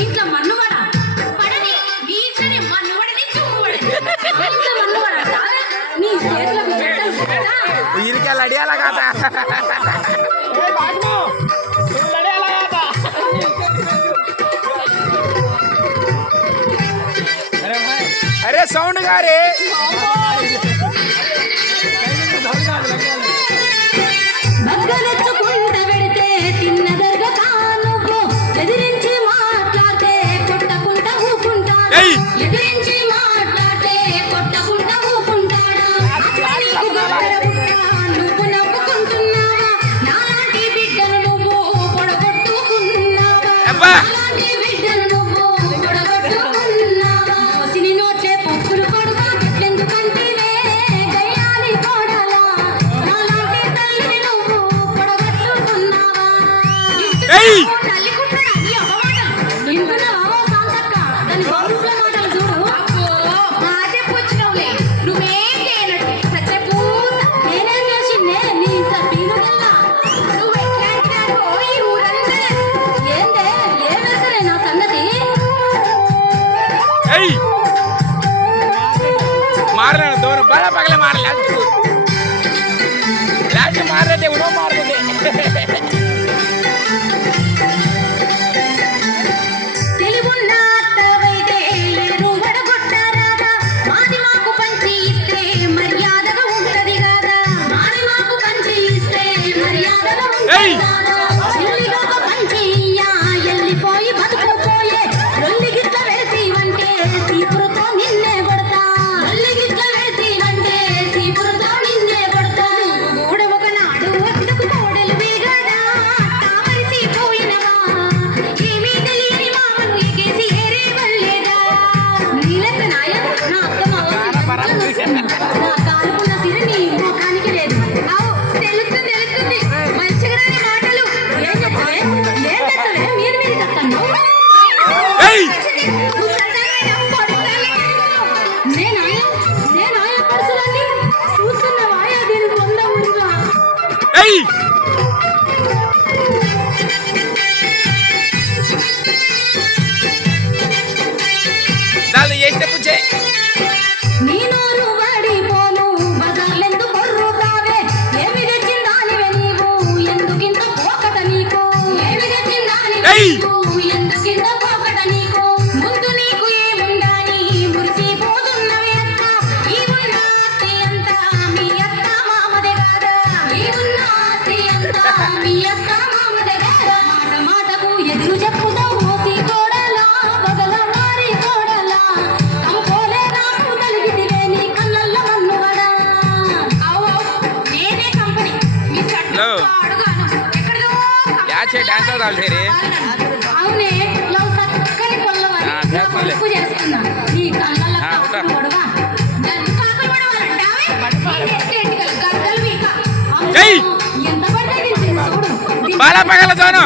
ఇంట్లో మన్నువాడ పడని మీ ఇంట్లోనే మన్నువాడని మన్నువాడ నీ చేతులకు వీరికి లడియాలా కాదా अरे साउंड गा रे मारना दोनों बड़ा पगले मार लास्ट मार रहे थे उन्होंने मार रहे Dale, y este puche. क्या डांस डाल थे रे అవునే లవ్ సక్కని కొల్లవారి నాకు చేస్తున్నా ఈ కళ్ళల కాకులు వడవా నన్ను కాకులు వడవాలంటావే ఏంటి గగ్గలు వీక జై ఎంత పడ్డది చూడు బాలా పగల దోను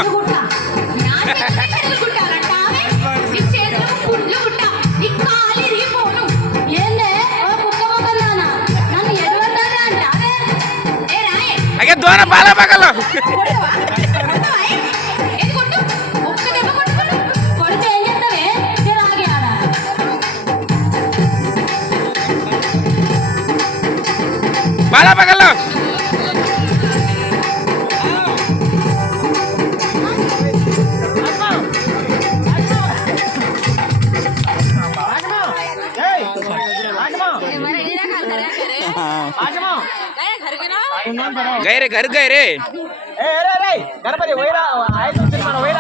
గుట్టాలంటావే నీ చేతులు పుల్లు గుట్ట నీ కాలి రిపోను ఏందే ఓ కుక్క మొగలానా నన్ను ఎడవడారా అంటావే ఏ రాయే అగే దోన బాలా పగల बाला पकड़ लो गए रे घर गए रे गणपति